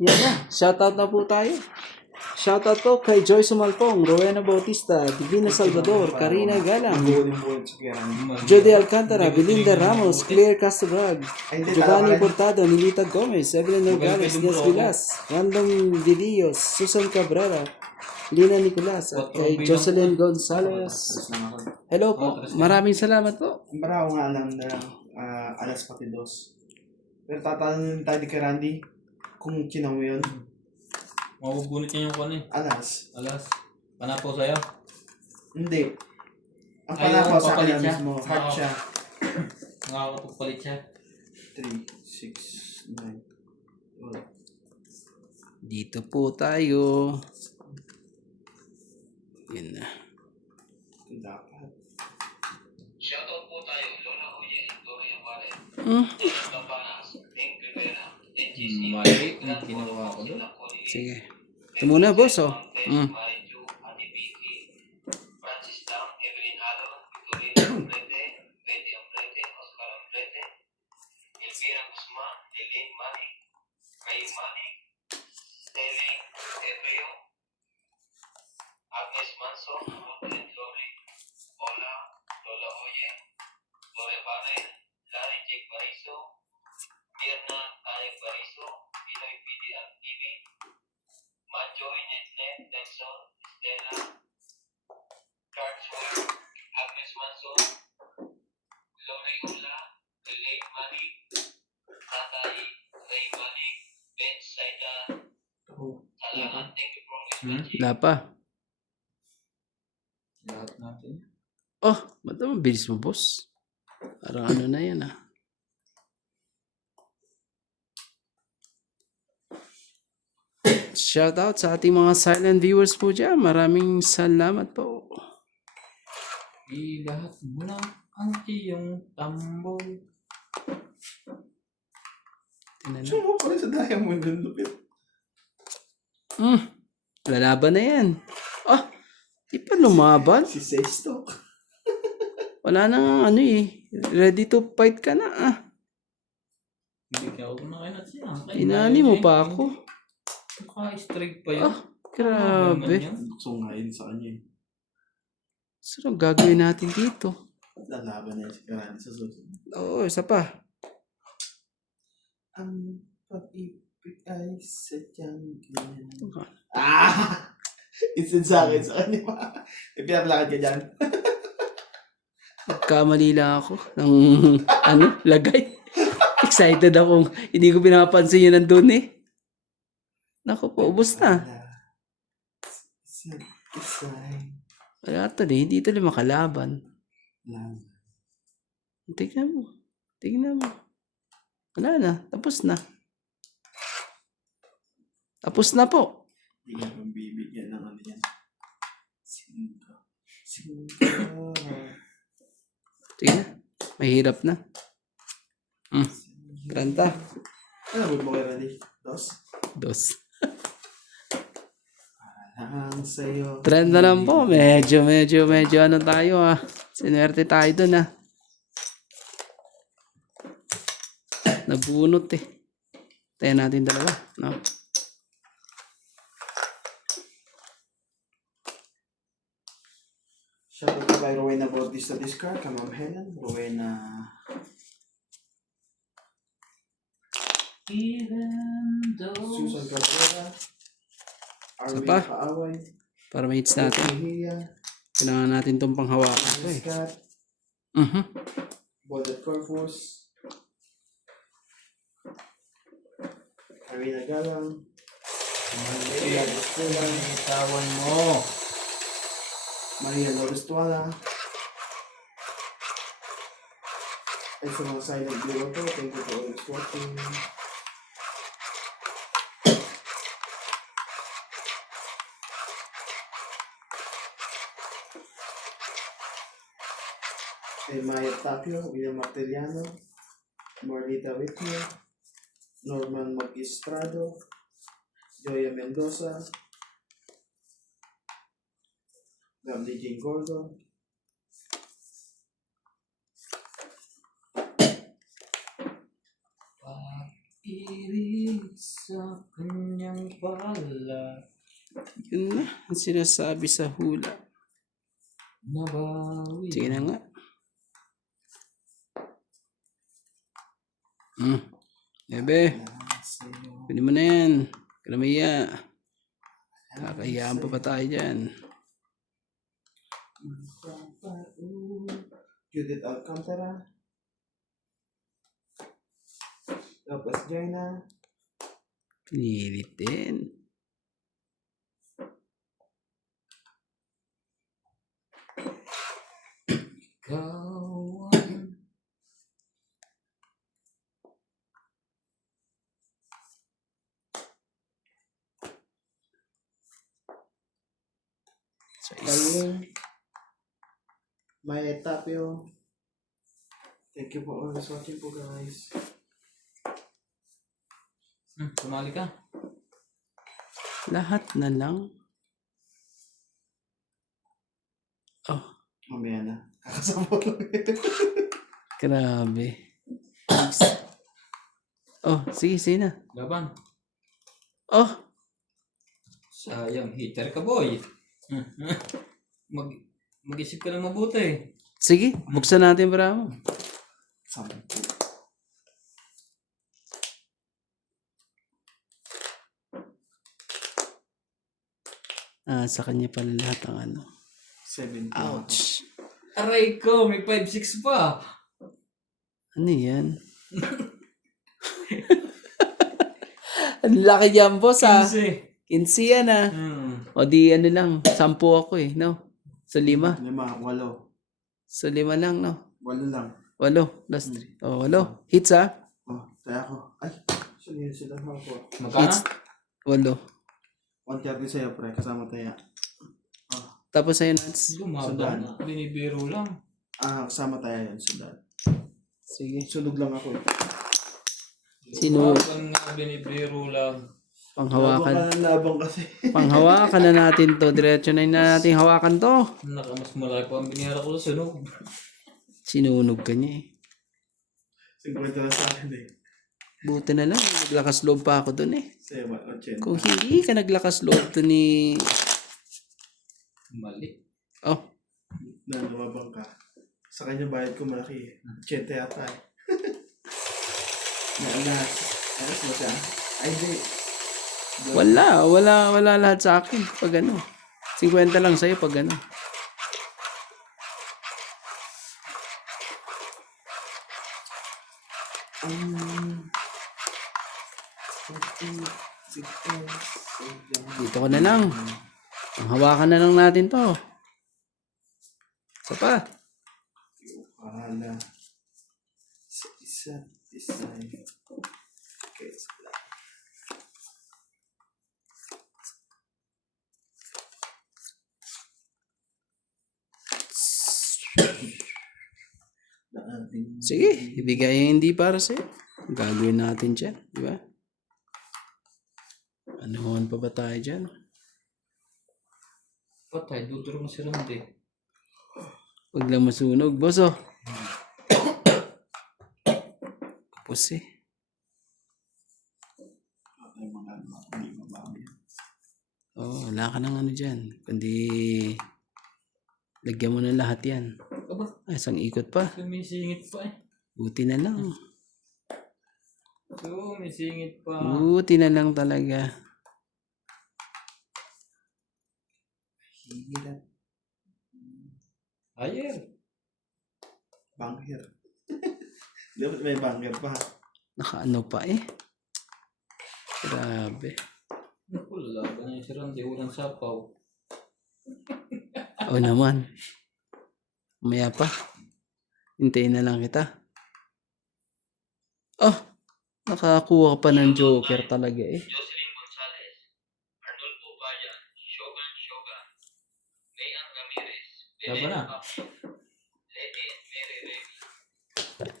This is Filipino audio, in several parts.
Yan na. Shoutout na po tayo. Shoutout po kay Joy Sumalpong, Rowena Bautista, Divina Salvador, Karina Galang, Jody Alcantara, Belinda Ramos, Claire Castobrag, Giovanni Portado, Nilita Gomez, Evelyn Nogales, Diaz Vilas, Random Dilios, Susan Cabrera, Lina Nicolas, at kay Jocelyn Gonzalez. Hello po. Maraming salamat po. Para ako nga alam na alas pati dos. Pero tatanungin tayo kay Randy kung kinaw mo yun. Mabubunit niya yung kwan eh. Alas. Panapo sa'yo? Hindi. Ang Ay, panapaw sa papalit kanya siya? mismo. Heart Oo. siya. Nakakapagpalit siya. 3, 6, 9. Dito po tayo. Yan na. Dapat. Shoutout po tayo, Lola Huye, Gloria Vale, Hmm. Campanas, Eng Rivera, NGC, Mali ang ginawa ko doon. Sige. Ito muna, boss, oh. Marichu, Ate Vicky, Francis Dam, Evelyn Alon, Victorina Ambrete, Betty Ambrete, Oscar Ambrete, Elvira Guzman, Elaine Mani, Kay Mani, Stelling Ebreo, Agnes Manso, Ruth and Lori, Ola, Lola Oye, Lore Vale, Larry Jake Bariso, Mirna Tanek Bariso, Pinoy PDR TV, Manjoy Netnet, Nelson, Stella, Carlswell, Agnes Manso, Lori Ola, Elaine Mani, Tatay, Ray Mani, Ben Saida, salamat, thank you for listening. Wala pa. Lahat natin. Oh, ba't naman bilis mo, boss? Parang ano na yan, ah. Shoutout sa ating mga silent viewers po dyan. Maraming salamat po. Ilahat mo lang ang iyong tambol. Tingnan na. Sure mo pala sa diamond yung lupit. Lalaban na yan. Ah, di pa lumaban. Si Sexto. Wala nang ano eh. Ready to fight ka na, ah. Hindi ka ako na kayo siya. Inani mo pa ako. Naka-strike pa yun. Ah, grabe. Gusto nga yun sa kanya eh. So, anong gagawin natin dito? Lalaban na yun si Karani sa susunod. Oo, isa pa. Ang pag-ibig ay sadyang ganyan. Okay. Instead sa akin sa kanya pa. May pinaplakad ka dyan. Nagkamali lang ako ng lagay. Excited ako. Hindi ko pinapansin yun nandun eh. Naku po, ubos na. Wala to eh. Hindi tuloy makalaban. Tignan mo. Tignan mo. Wala na. Tapos na. Tapos na po. Hindi ka pang bibigyan ng ano yan. Singko. Tignan. Mahirap na. 30. Ano mo kay Randy? Dos? 2. Parang sa'yo. Trend na lang po. Medyo ano tayo ah. Sinuwerte tayo dun ah. Nabunot eh. Tayo natin dalawa. No? Shoutout ko kay Rowena Bautista Discar, kay Ma'am Helen, Rowena Even though Susan Cabrera, Arwin pa? Kaaway, Para ma-hits natin. Mejia, Kailangan natin itong panghawakan. Eh. Scott, Bodet Corpus, Karina Galang, Maria Estrella, itawan mo. Maria Lorestuala. Ay sa mga silent viewer ko, thank you for always watching. Kay Maya Tapio, William Martiriano, Marlita Whitney, Norman Magistrado, Joya Mendoza, Gamli Jane Gordon, Pag-ibig sa kanyang pala. Yun na, ang sinasabi sa hula. Nabawi. Sige na nga. Ebe, pwede mo na yan. Kalamaya. Kakayaan pa ba tayo dyan? Judith Alcantara. Tapos Jaina. Pinilit din. Kawan. Ayun. May Tapio. Thank you for always watching po guys. Sumali ka. Lahat na lang. Oh, Mamaya na. Kakasama ko lang ito. grabe. Oh, sige, sige na. Laban. Oh, Sayang, hitter ka boy. Mag-isip ka ng mabuti. sige, buksan natin para mo. Sampo. Sa kanya pala lahat ang ano. 70. Ouch. Aray ko, may 5-6 pa. Ano yan? Ang laki dyan, boss, ah. 15. 15 yan, ah. O di ano lang, 10 ako eh, no? Sa 5. 5, 8. Sa 5 lang, no? 8 lang. 8, plus 3. Oh, 8. Hits, ah. Oh, tayo ako. Ay, saan sila ako? Magkano? Hits. 8. 130 sa'yo, pre. Kasama tayo. Tapos sa'yo, Nats. Lumaba Sundan. na. Binibiro lang. Kasama tayo yun. Sundan. Sige. Sunog lang ako eh. Sino? Lumaban na, binibiro lang. Panghawakan. Labang ka ng labang kasi. Panghawakan na natin to. Diretso na natin hawakan to. Mas malaki pa ang binihara ko sa sunog. Sinunog ka niya eh. 50 lang sa akin eh. Buti na lang. Naglakas loob pa ako dun eh. Sa'yo ba? 80. Kung hindi ka naglakas loob to ni... Mali. Na lumabang ka. Sa kanya bayad ko malaki eh. 80 yata eh. Naalas. Alas mo siya? Ay, di. Wala lahat sa akin. Pag ano. 50 lang sa'yo pag ano. Dito ko na lang. Ang hawakan na lang natin to. Isa pa. Pahala. Sa isa't isa. Okay. Sige, ibigay yung hindi para sa'yo. Gagawin natin dyan. Di ba? Anuhan pa ba tayo dyan? Patay, duduro mo si Randy. Huwag lang masunog, boss oh. Kapos eh. Oh, wala ka nang ano dyan. Kundi lagyan mo na lahat yan. Aba, Ay, isang ikot pa. sumisingit pa eh. Buti na lang. Sumisingit pa. Buti na lang talaga. Hirap. Ayer. Bangher. Dapat may bangher pa. Nakaano pa eh. Grabe. Wala ba na yung si Randy? Ulang sapaw. Oo naman. Umaya pa. Hintayin na lang kita. Oh, nakakuha pa ng joker talaga eh. Jocelyn Gonzalez, Arnolfo Bayan, Shogun, Mayan Ramirez, Laban na. Lady and Mary Remy,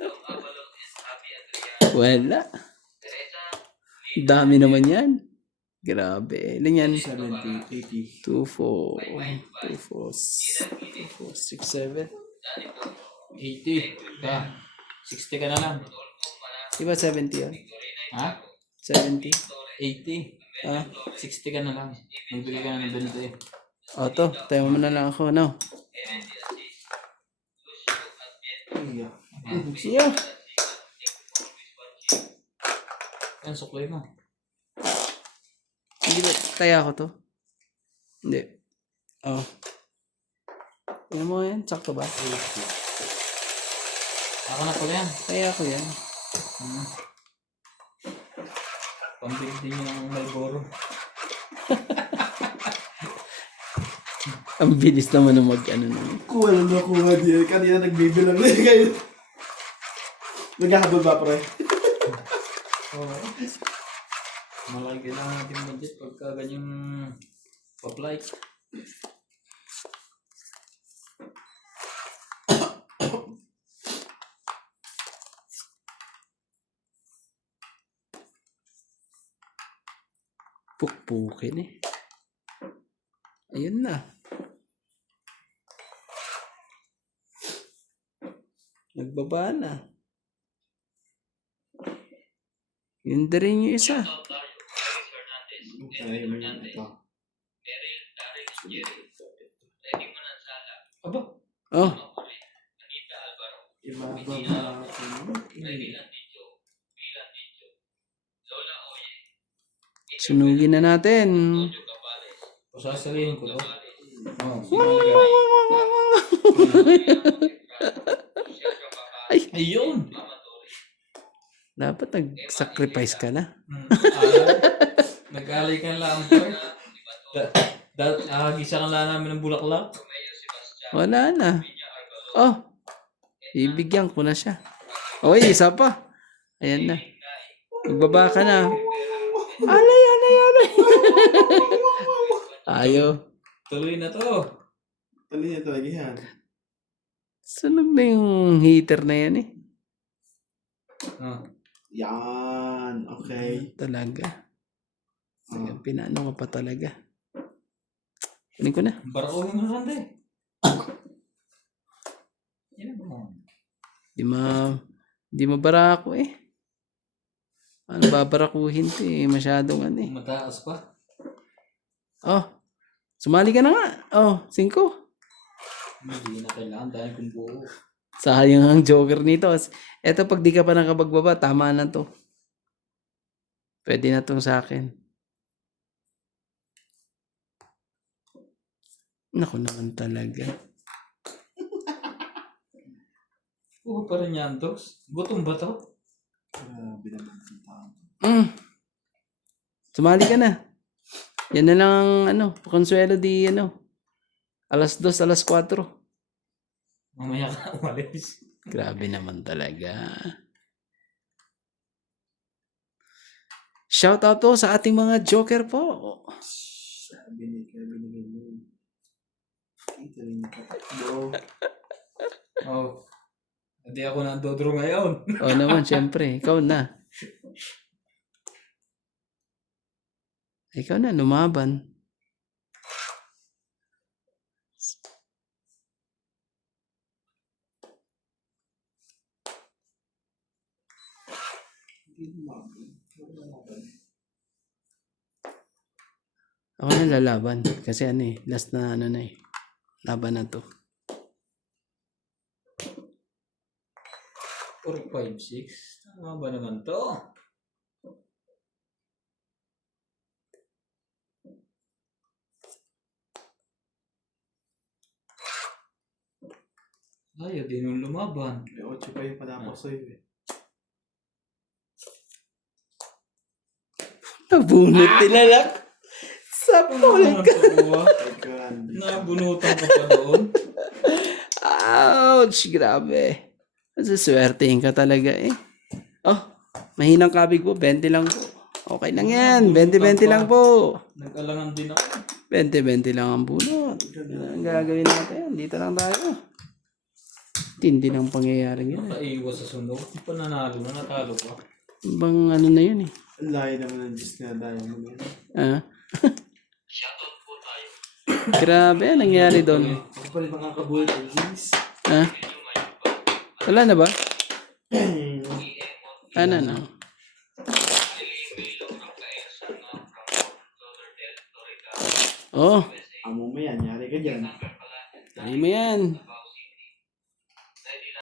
Long Avalon and Abby Adrian, Wala. Teresa, Dami naman yan. Grabe. Ilan yan? 70, 80. 2, 4, 2, 4, 6, 7. 80. Ka. 60 ka na lang. Di ba 70 yun? Ha? 70. 80. Ah, 60 ka na lang. Magbigay ka na ng 20. to. Tayo mo na lang ako, no? Iya. Siya. Yan, suklay mo. Hindi ba? Taya ko to. Hindi. Oh. Tingnan mo yan. Sakto ba? Ako na pala yan. Taya ko yan. Pambili din yun ng Malboro. Ang bilis naman ng mag-ano naman. Kuha lang na kuha diyan. Kanina nagbibilang na kayo. Maghahabol ba, pre? Oo. Malaki kailangan natin budget pagka ganyang apply. Pukpukin eh. Ayun na. Nagbaba na. Yun din rin yung isa. Ay, may ito. Aba, Oh, Iba ba ba? sunugin na natin. pasasalihin ko to. Ay, Ayun! dapat nag-sacrifice ka na. Nag-alay ka lang po. Gisa ka lang namin ng bulaklak. Wala na. Oh, ibigyan ko na siya. Oy, isa pa. Ayan na. Magbaba ka na. Alay, alay, alay. Ayo. Tuloy na to. Ano yan talaga yan? Sunog na yung heater na yan eh. Ah. Yan. Okay. Talaga. Pinano ka pa talaga. Kunin ko na. Barakuhin mo na Randy. Yan mo. Di mabara ako eh. Ano babarakuhin to eh. Masyadong ano eh. Mataas pa. Oh. Sumali ka na nga. Oh, 5. Hindi na kailangan dahil kung buo. Sayang ang joker nito. Eto pag di ka pa nakapagbaba, tama na to. Pwede na tong sa akin. Naku naman talaga. Oo pa rin yan, Docs. Gutom ba to? Grabe naman ang tao. Sumali ka na. Yan na lang ang consuelo di alas 2, alas 4. Mamaya ka umalis. Grabe naman talaga. Shout out po sa ating mga joker po. Sabi ni Kevin Ganyan. Ito rin yung katakbo. Oh. Hindi ako nandodro ngayon. Oo naman, syempre. Ikaw na. Ikaw na, lumaban. Ako na lalaban. Kasi last na laban na to. 4, 5, 6. Tama ba naman to? Ayaw din yung lumaban. May 8 pa yung panapos sa'yo eh. Nabunot nilalak. Sa pulit ka. Ay, Randy. Nabunutan ka pa doon. Ouch! Grabe. Kasi swertein ka talaga eh. Oh, mahinang kabig po. 20 lang po. Okay lang yan. 20-20 lang po. Nag-alangan din ako. 20-20 lang ang bunot. Ang gagawin natin. Dito lang tayo. Tindi ng pangyayari yan. Nakaiwas sa sunog. Pananalo na, natalo pa. Bang na yun eh. Ang layo naman ng Diyos na dahil mo yan. Ah. Grabe, anong nangyari doon? Ako pala makakabuhay ng Diyos. Ah? Wala na ba? Ano na? Oh, Amo mo yan, yari ka dyan. try mo yan.